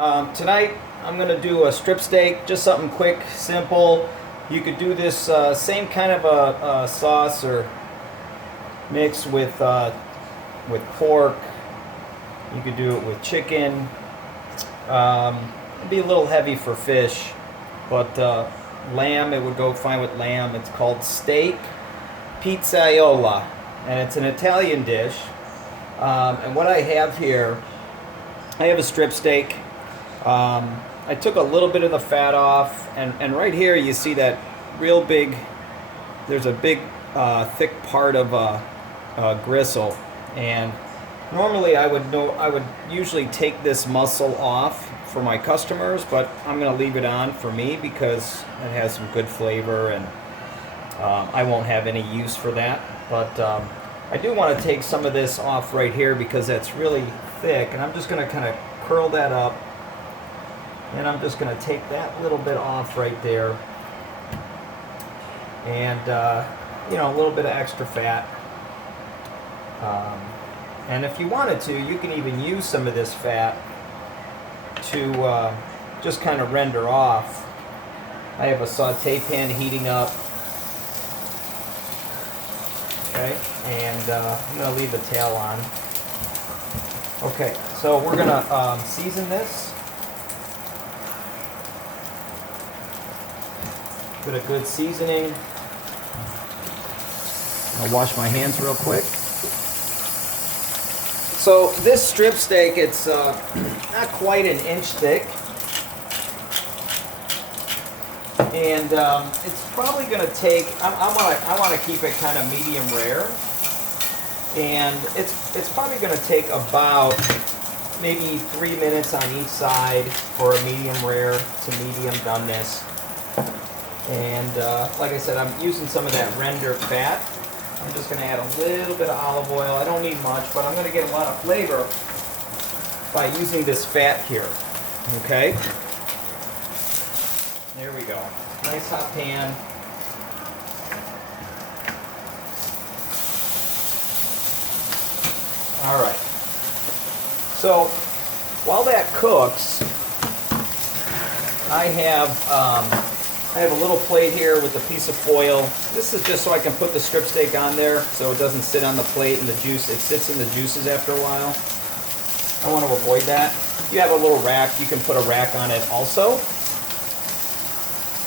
Tonight I'm going to do a strip steak, just something quick, simple. You could do this same kind of a sauce or mix with pork. You could do it with chicken. It'd be a little heavy for fish, but lamb, it would go fine with lamb. It's called steak Pizzaiolo, and it's an Italian dish. And what I have here, I have a strip steak. I took a little bit of the fat off, and right here you see that real big, there's a big thick part of gristle, and normally I would usually take this muscle off for my customers, but I'm going to leave it on for me because it has some good flavor, and I won't have any use for that. But I do want to take some of this off right here because that's really thick, and I'm just going to kind of curl that up, and I'm just going to take that little bit off right there, and a little bit of extra fat. And if you wanted to, you can even use some of this fat to just kind of render off. I have a saute pan heating up. Okay, and I'm going to leave the tail on. Okay, so we're going to season this with a good seasoning. I'll wash my hands real quick. So this strip steak, it's not quite an inch thick, and it's probably going to take. I want to keep it kind of medium rare, and it's probably going to take about maybe 3 minutes on each side for a medium rare to medium doneness. And like I said, I'm using some of that rendered fat. I'm just going to add a little bit of olive oil. I don't need much, but I'm going to get a lot of flavor by using this fat here. Okay? There we go. Nice hot pan. All right. So while that cooks, I have a little plate here with a piece of foil. This is just so I can put the strip steak on there so it doesn't sit on the plate and the juice. It sits in the juices after a while. I want to avoid that. If you have a little rack, you can put a rack on it also.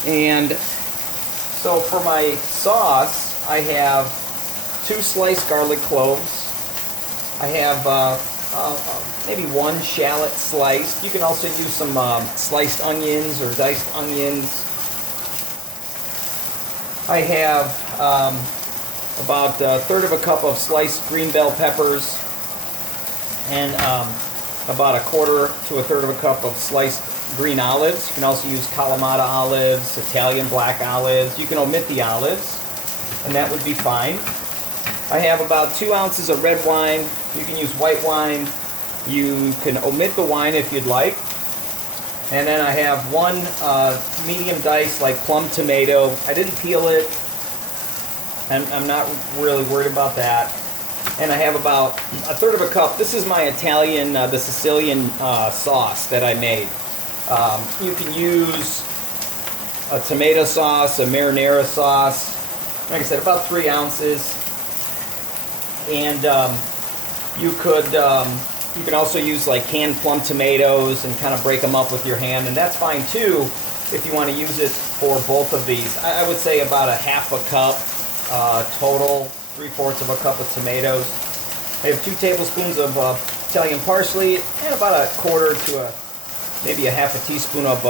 And so for my sauce, I have 2 sliced garlic cloves. I have maybe 1 shallot sliced. You can also use some sliced onions or diced onions. I have about 1/3 of a cup of sliced green bell peppers, and about 1/4 to 1/3 of a cup of sliced green olives. You can also use Kalamata olives, Italian black olives. You can omit the olives, and that would be fine. I have about 2 ounces of red wine. You can use white wine. You can omit the wine if you'd like. And then I have 1 medium dice, like plum tomato. I didn't peel it, and I'm not really worried about that. And I have about 1/3 of a cup. This is my Italian, the Sicilian sauce that I made. You can use a tomato sauce, a marinara sauce. Like I said, about 3 ounces. And you can also use like canned plum tomatoes and kind of break them up with your hand, and that's fine too if you want to use it for both of these. I would say about 1/2 a cup total, 3/4 of a cup of tomatoes. I have 2 tablespoons of Italian parsley and about 1/4 to maybe 1/2 teaspoon of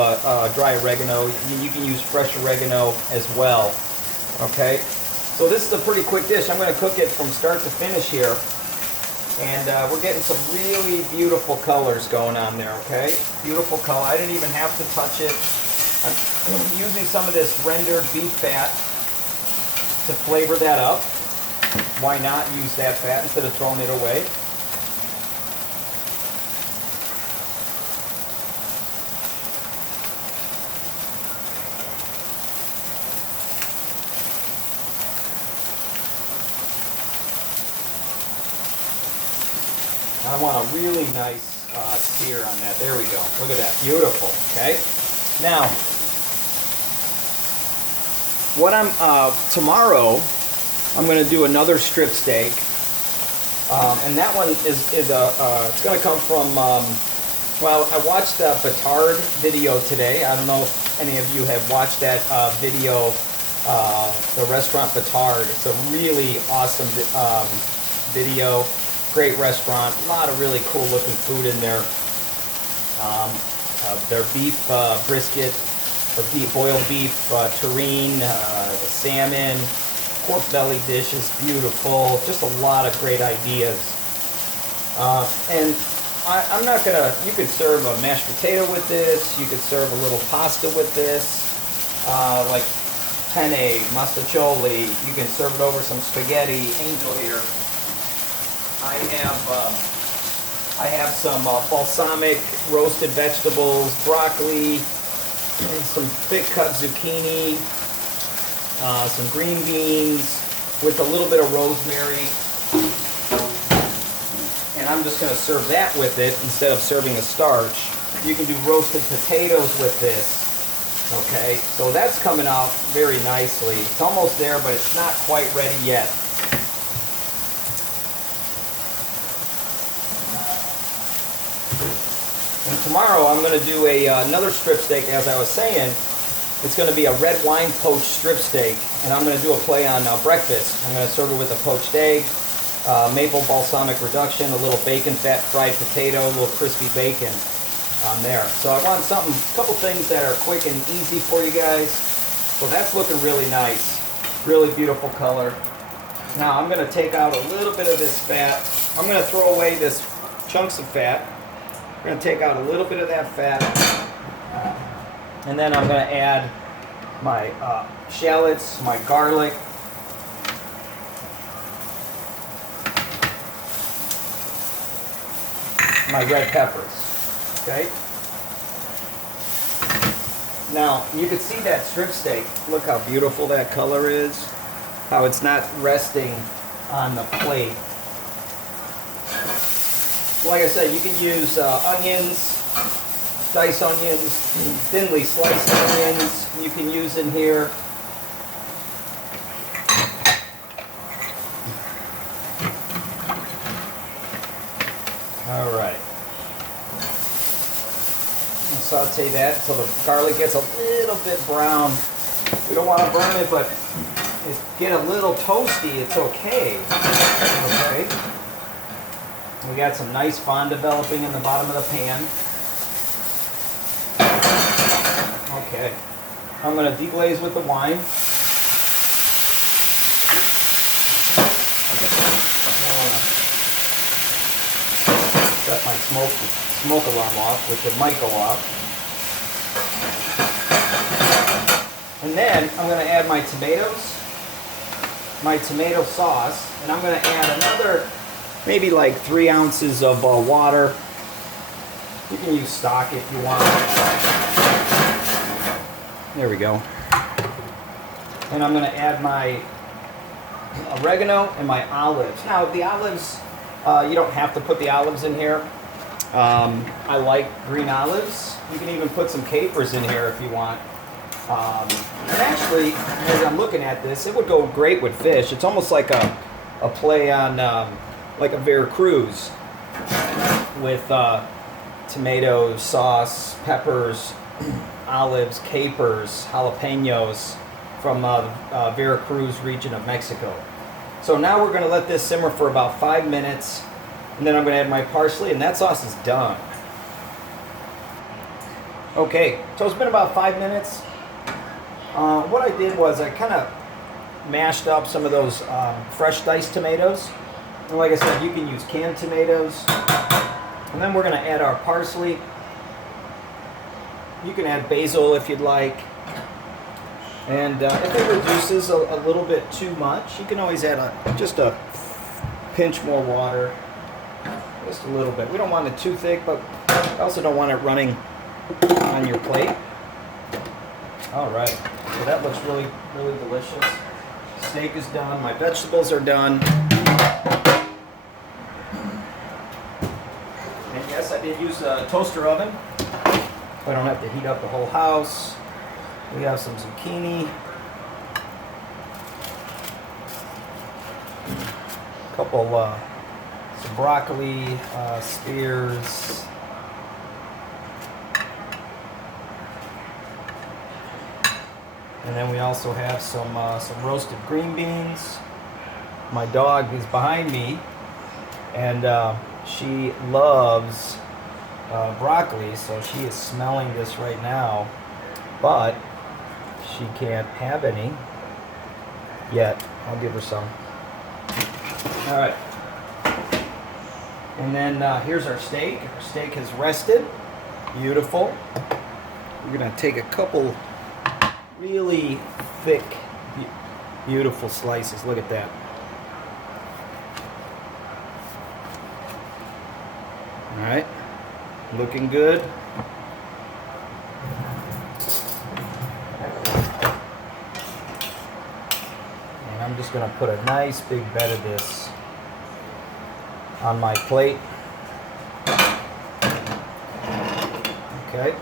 dry oregano. You can use fresh oregano as well. Okay, so this is a pretty quick dish. I'm going to cook it from start to finish here. And we're getting some really beautiful colors going on there, okay? Beautiful color. I didn't even have to touch it. I'm using some of this rendered beef fat to flavor that up. Why not use that fat instead of throwing it away? I want a really nice sear on that. There we go. Look at that. Beautiful. Okay. Now, what tomorrow, I'm going to do another strip steak. And that one is it's going to come from, well, I watched a Batard video today. I don't know if any of you have watched that video, the restaurant Batard. It's a really awesome video. Great restaurant. A lot of really cool looking food in there. Their beef brisket, or boiled beef terrine, the salmon, pork belly dish is beautiful. Just a lot of great ideas. And I'm not gonna. You could serve a mashed potato with this. You could serve a little pasta with this, like penne, mastacholi. You can serve it over some spaghetti. Angel here. I have some balsamic roasted vegetables, broccoli, some thick cut zucchini, some green beans with a little bit of rosemary. And I'm just going to serve that with it instead of serving a starch. You can do roasted potatoes with this. Okay, so that's coming out very nicely. It's almost there, but it's not quite ready yet. And tomorrow I'm going to do another strip steak, as I was saying. It's going to be a red wine poached strip steak, and I'm going to do a play on breakfast. I'm going to serve it with a poached egg, maple balsamic reduction, a little bacon fat fried potato, a little crispy bacon on there. So I want a couple things that are quick and easy for you guys. So that's looking really nice. Really beautiful color. Now I'm going to take out a little bit of this fat. I'm going to throw away this chunks of fat. I'm going to take out a little bit of that fat, and then I'm going to add my shallots, my garlic, my red peppers. Okay? Now, you can see that strip steak. Look how beautiful that color is. How it's not resting on the plate. Like I said, you can use onions, diced onions, thinly sliced onions you can use in here. All right. Saute that until the garlic gets a little bit brown. We don't want to burn it, but it get a little toasty, it's okay. Okay. We got some nice fond developing in the bottom of the pan. Okay. I'm going to deglaze with the wine. Set my smoke alarm off, which it might go off. And then I'm going to add my tomatoes, my tomato sauce, and I'm going to add another maybe like 3 ounces of water. You can use stock if you want. There we go. And I'm going to add my oregano and my olives. Now the olives, you don't have to put the olives in here. I like green olives. You can even put some capers in here if you want. And actually, as I'm looking at this, it would go great with fish. It's almost like a play on like a Veracruz with tomatoes, sauce, peppers, olives, capers, jalapenos from Veracruz region of Mexico. So now we're going to let this simmer for about 5 minutes, and then I'm going to add my parsley, and that sauce is done. Okay, so it's been about 5 minutes. What I did was I kind of mashed up some of those fresh diced tomatoes. And like I said, you can use canned tomatoes. And then we're going to add our parsley. You can add basil if you'd like. And if it reduces a little bit too much, you can always add just a pinch more water. Just a little bit. We don't want it too thick, but I also don't want it running on your plate. All right. So that looks really, really delicious. Steak is done. My vegetables are done. And yes, I did use use a toaster oven. I don't have to heat up the whole house. We have some zucchini. A couple, some broccoli, spears. And then we also have some roasted green beans. My dog is behind me, and she loves broccoli, so she is smelling this right now, but she can't have any yet. I'll give her some. All right. And then here's our steak. Our steak has rested. Beautiful. We're gonna take a couple really thick, beautiful slices. Look at that. All right, looking good. And I'm just gonna put a nice big bed of this on my plate. Okay.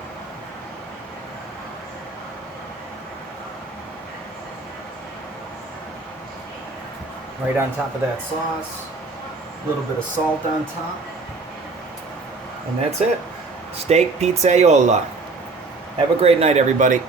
Right on top of that sauce, a little bit of salt on top, and that's it. Steak Pizzaiolo. Have a great night, everybody.